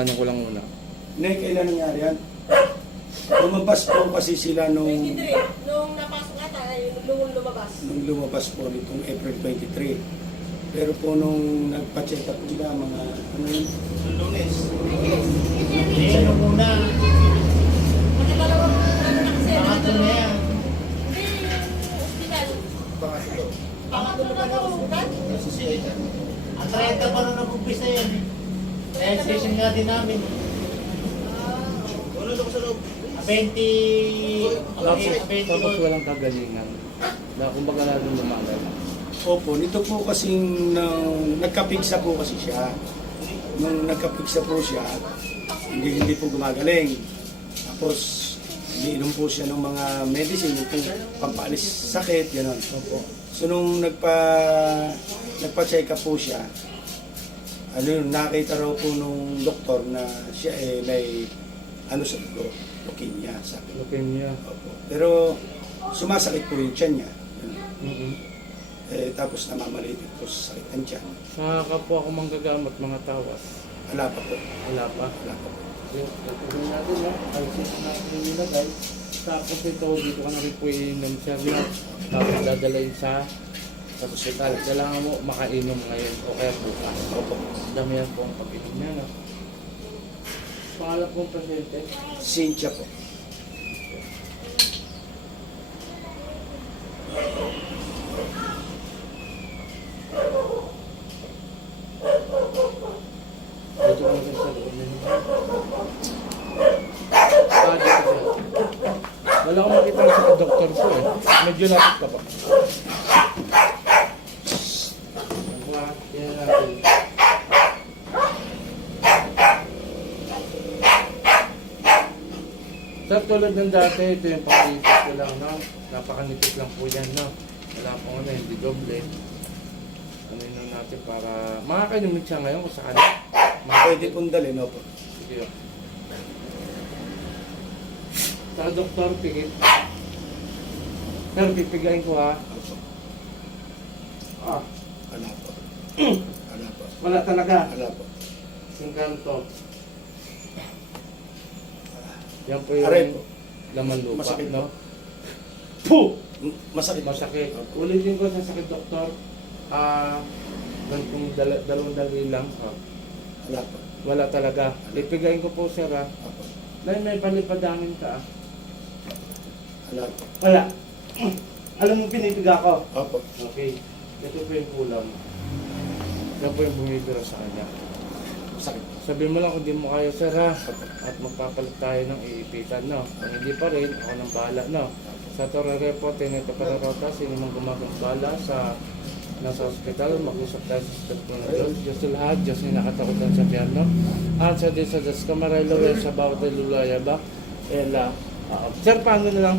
tanong ko lang muna. Nay, kailan nangyari yan? Lumabas po kasi sila nung, 23, nung napasok ata, ay nung lumabas. nung lumabas po nitong April 23. Pero po nung nagpa-check up nila, mga ano yun? Lunes. Eh, nung una, Nakadalawang ano na kasi, pangatlo na yan. Hindi, yung ospital. Pangatlo. Pangatlo na daw, ospital. Associated. Ang 30 pa nung nag-umpisa yan eh. Dahil session nga din namin. Ano daw sa loob? 20... Tapos, tapos 20... walang kagalingan. Na kumbaga na rin lumagal. Opo, nito po kasing nung nagkapigsa po kasi siya. Nung nagkapigsa po siya, hindi hindi po gumagaling. Tapos, iniinom po siya ng mga medicine, yung pong pampalis sakit, gano'n. Opo. So, nung nagpa, nagpa-check up po siya, ano yun, nakita raw po nung doktor na siya eh may ano sa dugo, leukemia, sabi. Leukemia. Opo. Pero sumasakit po yung tiyan niya. Mm-hmm. Eh, tapos namamaliit po sa sakit ng tiyan. Sa kapwa ko manggagamot mga tawas. Wala pa po. Wala pa. Wala pa po. Yung gagawin natin, no? Alisis natin yung nilagay. Tapos ito, dito ka na rin po iinom siya. Tapos dadalayin sa sa hospital. Kailangan mo makainom ngayon o kaya bukas. Opo. Damihan po ang pag-inom niya, no? Pangalap pong pasyente. Cynthia po. Dito ka na sa loob niya. Wala akong makita sa doktor ko eh. Medyo lapit ka pa. Ako ah, yan natin. Sa tulad ng dati, ito yung pang-ipot ko lang, no? Napakanipit lang po yan, no? Wala pong ano, hindi doble. Ano yun natin para... Makakainumin siya ngayon kung sakali. Pwede pong dalhin, opo. Sige. Sa doktor, pigit. Pero pipigayin ko ha. Opo. Ah, Wala po. Wala po. wala talaga. Wala po. Singkanto. Yan po yung Aray po. Laman lupa, Masakit no? Puh! Masakit. Masakit. Ulitin ko sa sakit, doktor. Ah, ganitong dal- dalawang dali lang. Ah, Wala po. wala talaga. Ipigayin ko po, sir, ha? Opo. Dahil may palipadangin ka, ah. Wala. Wala. Alam mo, pinipiga ko. Opo. Okay. Ito po yung kulam. Yan po yung bumibira sa kanya. Masakit. Sabi mo lang kung di mo kaya sir ha. At magpapalit tayo ng iipitan no. Kung hindi pa rin, ako nang bahala no. Sa Torre Repo, Tinito Pararota, sino mang gumagambala sa nasa ospital, mag-usap tayo sa ospital ng Diyos. Diyos sa lahat, Diyos na nakatakutan sa piano. At sa Diyos sa Diyos kamarelo, eh, sa bawat ilulaya ba? Ela. ah, sir, paano na lang?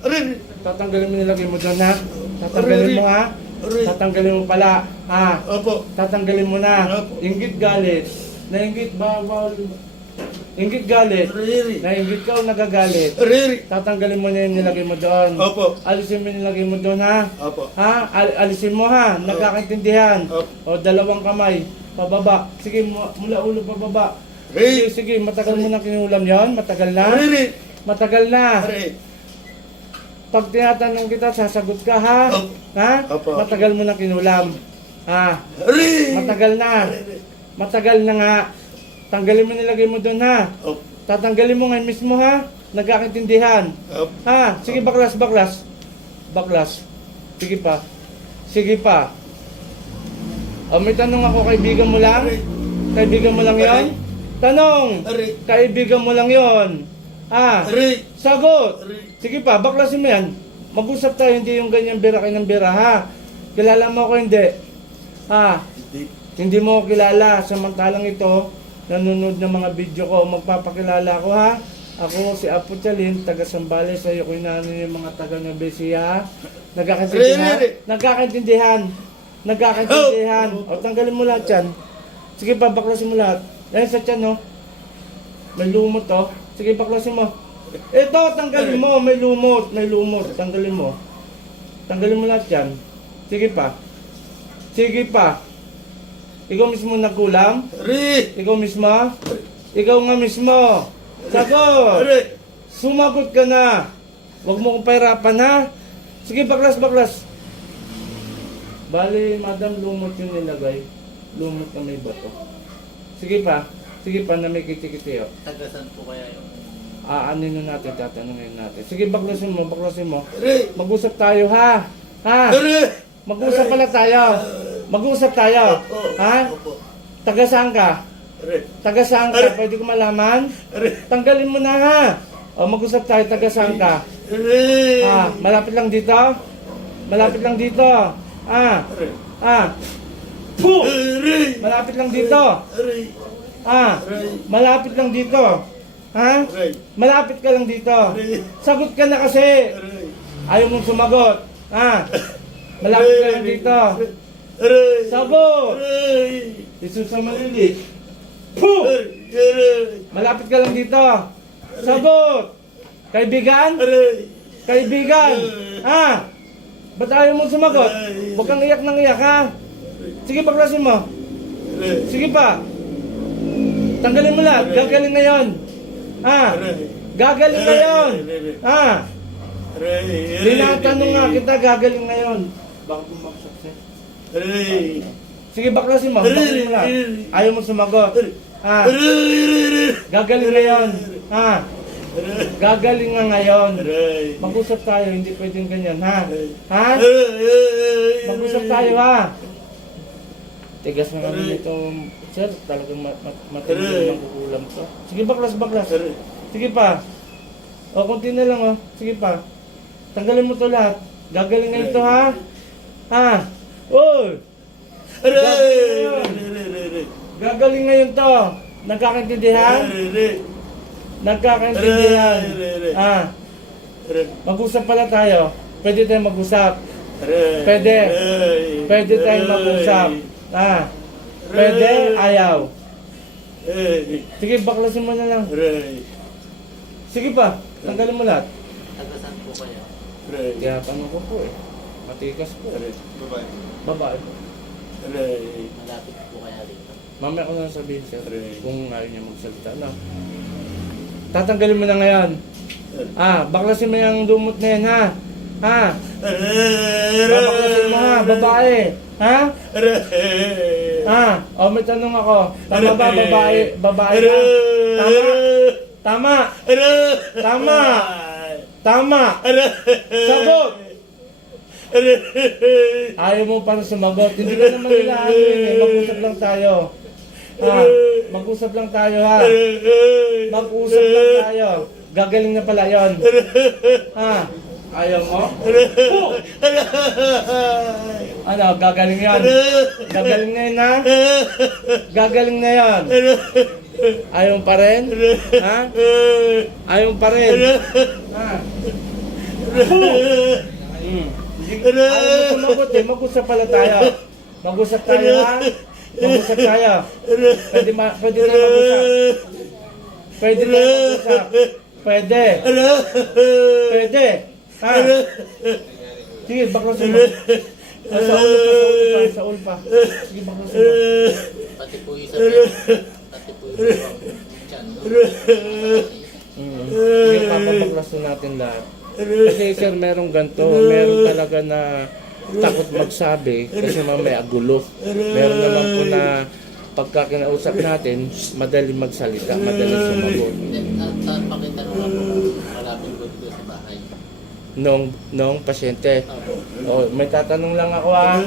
Aray! Tatanggalin mo nilagay mo doon ha? Tatanggalin mo ha? Aray! Tatanggalin mo pala ha? Opo. Tatanggalin mo na. Opo. Inggit galit. Nainggit bawal. Inggit galit. Aray! Nainggit ka o nagagalit. Aray! Tatanggalin mo na yung nilagay mo doon. Opo. Alisin mo yung nilagay mo doon ha. Opo. Ha? Al- alisin mo ha. Nagkakaintindihan. Opo. O dalawang kamay. Pababa. Sige, mu- mula ulo pababa. Sige, sige. Matagal mo na kinulam yon Matagal na. Aray! Matagal na. Aray! Pag tinatanong kita, sasagot ka ha? Opo. Ha? Opo. Matagal mo na kinulam. Ha? Aray! Matagal na. Matagal na nga. Tanggalin mo nilagay mo doon ha. Opo. Tatanggalin mo ngayon mismo ha. Nagkakaintindihan. Opo. Ha? Sige baklas, baklas. Baklas. Sige pa. Sige pa. O may tanong ako, kaibigan mo lang? Kaibigan mo lang yon? Tanong! Kaibigan mo lang yon. Ha? Aray! Sagot! Aray! Sige pa, baklasin mo yan. Mag-usap tayo, hindi yung ganyan bira kayo ng bira, ha? Kilala mo ako, hindi. Ha? Hindi. Hindi mo ako kilala. Samantalang ito, nanonood ng mga video ko. Magpapakilala ko, ha? Ako si Apo Chalin, taga Sambales. Sa'yo ko inaano yung mga taga Nubesia, ha? Nagkakaintindihan? Re, re, re. Nagkakaintindihan. Nagkakaintindihan. Oh. O, tanggalin mo lahat yan. Sige pa, baklasin mo lahat. Yan sa tiyan, no? May lumot, oh. Sige, baklasin mo. Ito, tanggalin mo. May lumot. May lumot. Tanggalin mo. Tanggalin mo lahat yan. Sige pa. Sige pa. Ikaw mismo nagkulam? Aray! Ikaw mismo? Ikaw nga mismo. Sagot! Aray! Sumagot ka na. Huwag mo kong pahirapan ha. Sige, baklas, baklas. Bali, madam, lumot yung nilagay. Lumot na may bato. Sige pa. Sige pa na may kiti-kiti oh. Tagasan po kaya yung... Aanin na natin, tatanungin natin. Sige, baklasin mo, baklasin mo. Mag-usap tayo ha. Ha? Mag-usap pala tayo. Mag-usap tayo. Ha? Taga saan ka? Taga saan ka? Pwede ko malaman? Tanggalin mo na ha. O, mag-usap tayo. Taga saan ka? Ah, malapit lang dito? Malapit lang dito. Ah, ah. Puh! Malapit lang dito. Ah, malapit lang dito. Ha? Malapit ka lang dito. Sagot ka na kasi. Ayaw mong sumagot. Ah, malapit ka lang dito. Sagot! Jesus sa malili. Puh! Malapit ka lang dito. Sagot! Kaibigan? Kaibigan! Ha? Ba't ayaw mo sumagot? Huwag kang iyak ng iyak, ha? Sige, baklasin mo. Sige pa. Tanggalin mo lahat. Gagaling ngayon. Ha? Gagaling ngayon. Ha? Aray! Tinatanong nga kita, gagaling ngayon. Baka bumagsak siya. Sige, baklasin mo. Baklasin mo lahat. Ayaw mo sumagot. Ha? Gagaling ngayon. Ha? Gagaling nga ngayon. Mag-usap tayo, hindi pwedeng ganyan, ha? Ha? Mag-usap tayo, ha? Tigas na kami nito, sir. Talagang mat mat matindi Aray. ng kukulam to. Sige, baklas, baklas. Sige pa. O, konti na lang, oh. Sige pa. Tanggalin mo to lahat. Gagaling ngayon to, ha? Ha? Uy! Aray! Gagaling ngayon to. Nagkakaintindihan? Nagkakaintindihan. Ah, mag-usap pala tayo. Pwede tayong mag-usap. Pwede. Pwede tayong mag-usap. Ah, pwede, ayaw. Sige, baklasin mo na lang. Sige pa, tanggalin mo lahat. Tagasan po kaya. Kaya tanong ko po eh. Matikas po. Babae. Babae po. Malapit po kaya dito. Mamaya ko na lang sabihin sir kung ayaw niya magsalita. No? Tatanggalin mo na ngayon. Ah, baklasin mo yung lumot na yan ha. Ha? Babaklasin mo ha, babae. Ha? Ah, o may tanong ako. Tama ba babae? Babae ka? Tama? Tama? Tama. Tama. Sagot. Ayaw mo pa sumagot. Hindi ka naman nila ano eh. Mag-usap lang tayo. Ha? Mag-usap lang tayo ha. Mag-usap lang tayo. Gagaling na pala yon. Ha? Ayaw mo? Oh! Ano, gagaling yan. Gagaling na yun ha? Gagaling na yan. Ayaw pa rin? Ha? Ayaw pa rin? Ha? Hmm. Ayaw mo sumagot eh. Mag-usap pala tayo. Mag-usap tayo ha? Mag-usap tayo. Pwede, ma pwede tayo mag-usap. Pwede tayo mag-usap. Pwede. Pwede. Ha? Sige, baklasin mo. Ah, sa ulo pa, sa ulo pa, sa ulo pa. Sige, baklasin mo. Pati po isa. Pati po isa. Diyan, no? Mm. Sige, papabaklasin natin lahat. Kasi sir, merong ganito, meron talaga na takot magsabi kasi mamaya gulo. Meron naman po na pagka kinausap natin, madali magsalita, madali sumagot. Then, at at pakita nung ako kung malapit ko dito sa bahay. Nung, nung pasyente. Oh, may tatanong lang ako ah.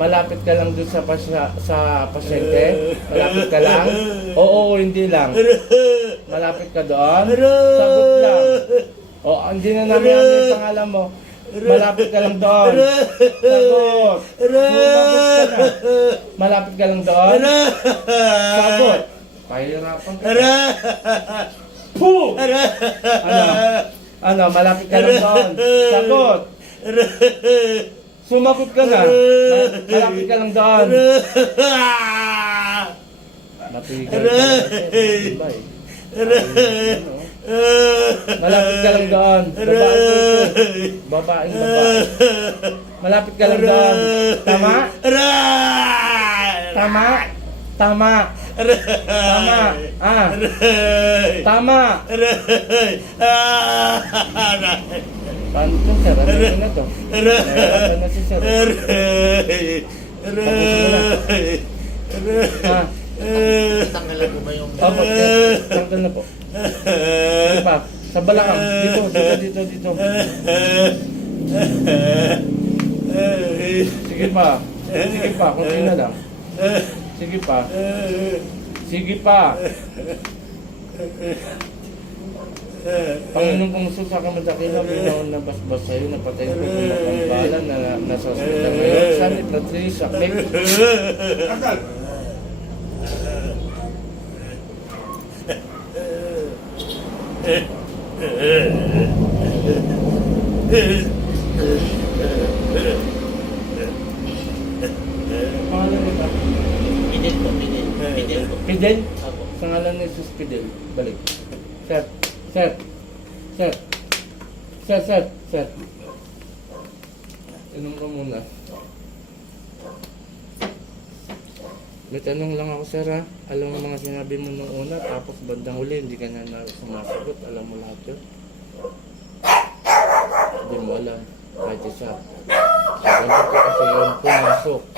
Malapit ka lang dun sa pasya, sa pasyente? Malapit ka lang? Oo, o hindi lang. Malapit ka doon? Sagot lang. O, hindi na namin ano yung pangalan mo. Malapit ka lang doon. Sagot. Sumagot ka na. Malapit ka lang doon? Sagot. Pahirapan ka. Puh! Ano? Ano, malapit ka lang doon? Sagot. Sumagot ka na. Ma- Malapit ka lang doon. Natigil ka eh. Malapit ka lang doon. Ito. Babaeng babae. Malapit ka lang doon. Tama? Tama? Tama. Tama. Ah. Tama. Paano to, sir? Ano yun na to? Nahirapan na si sir. Ha? Tanggalan mo ba yung... Opo, sir. Tanggal na po. Sige pa. Sa balakang. Dito, dito, dito, dito. Sige pa. Sige pa. Kunti na lang. Sige pa. Sige pa. Panginoon gusto sa kamadakila, binaon na basbas sa'yo, napatay ko kung bala na nasa hospital ngayon. Saan Patrice, sakit. Pangalan nito? Pidel po, pidel. Pidel po. Fidel? Apo. Pangalan ni Jesus Fidel. Balik. Sir. Sir. Sir. Sir, sir. Sir. Inom ka muna. May tanong lang ako, sir, ha? Alam mo mga sinabi mo nung una, tapos bandang huli, hindi ka na sumasagot. Alam mo lahat yun? Hindi mo alam. Kahit isa. Sabi ko kasi yun pumasok.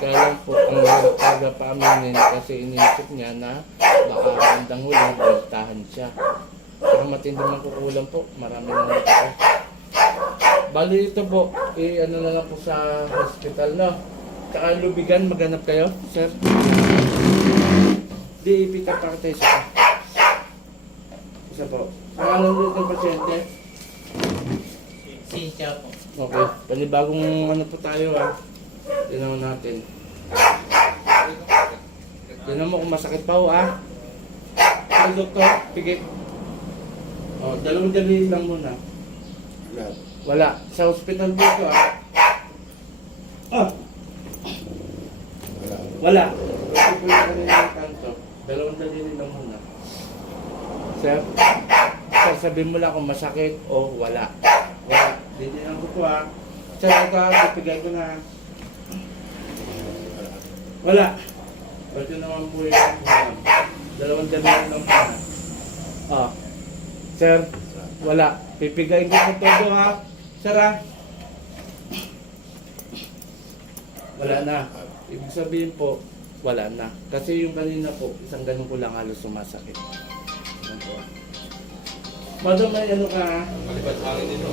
Kaya po, ang talaga paaminin kasi iniisip niya na baka bandang huli, baltahan siya. Saka matindi man kukulang po, marami na ako. Bali ito po, eh, ano na lang po sa hospital, no? Tsaka lubigan, maghanap kayo, sir? Di, ipita pa tayo isa po. Pangalan ulit ng pasyente? Sinsya po. Okay, panibagong ano po tayo ah. Tingnan natin. Tingnan mo kung masakit pa ho ah. Ay, doktor, pigit. Oh, dalawang dali lang muna. Wala. Sa hospital dito ah. Ah! Wala. Ito po yung kanina yung kanto. Dalawang daliri lang muna. Sir, sasabihin mo lang kung masakit o wala. Wala. Didinan ko po ha. Sir, ito ha. Bibigay ko na. Wala. Ito naman po yung ulam. Dalawang daliri lang muna. Ah. Sir, wala. Pipigay ko po todo ha. Sir ha. Wala na. Ibig sabihin po, wala na. Kasi yung kanina po, isang ganun ko lang halos sumasakit. Yan po. Madam, may ano ka ha? Palipad hangin dito.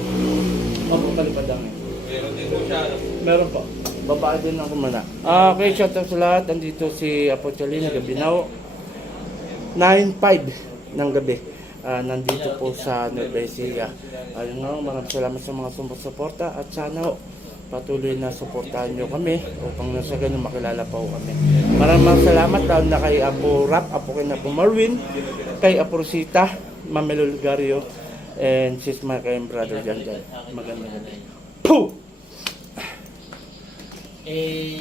Opo, palipad ang Meron din po siya. ano? Meron po. Babae din ako mana. Ah, okay, shout out sa lahat. Andito si Apo Chalin, Gabinaw. 9.5 ng gabi. Ah, nandito po sa Nueva Ecija. Ayun nga, maraming salamat sa mga sumusuporta at sana patuloy na suportahan nyo kami upang nasa ganun makilala pa ho kami. Maraming salamat lalo na kay Apo Rap, Apo kay Apo Marwin, kay Apo Rosita, Mamelo Ligario, and sis my kayong brother dyan dyan. Magandang gabi. Puh! Eh,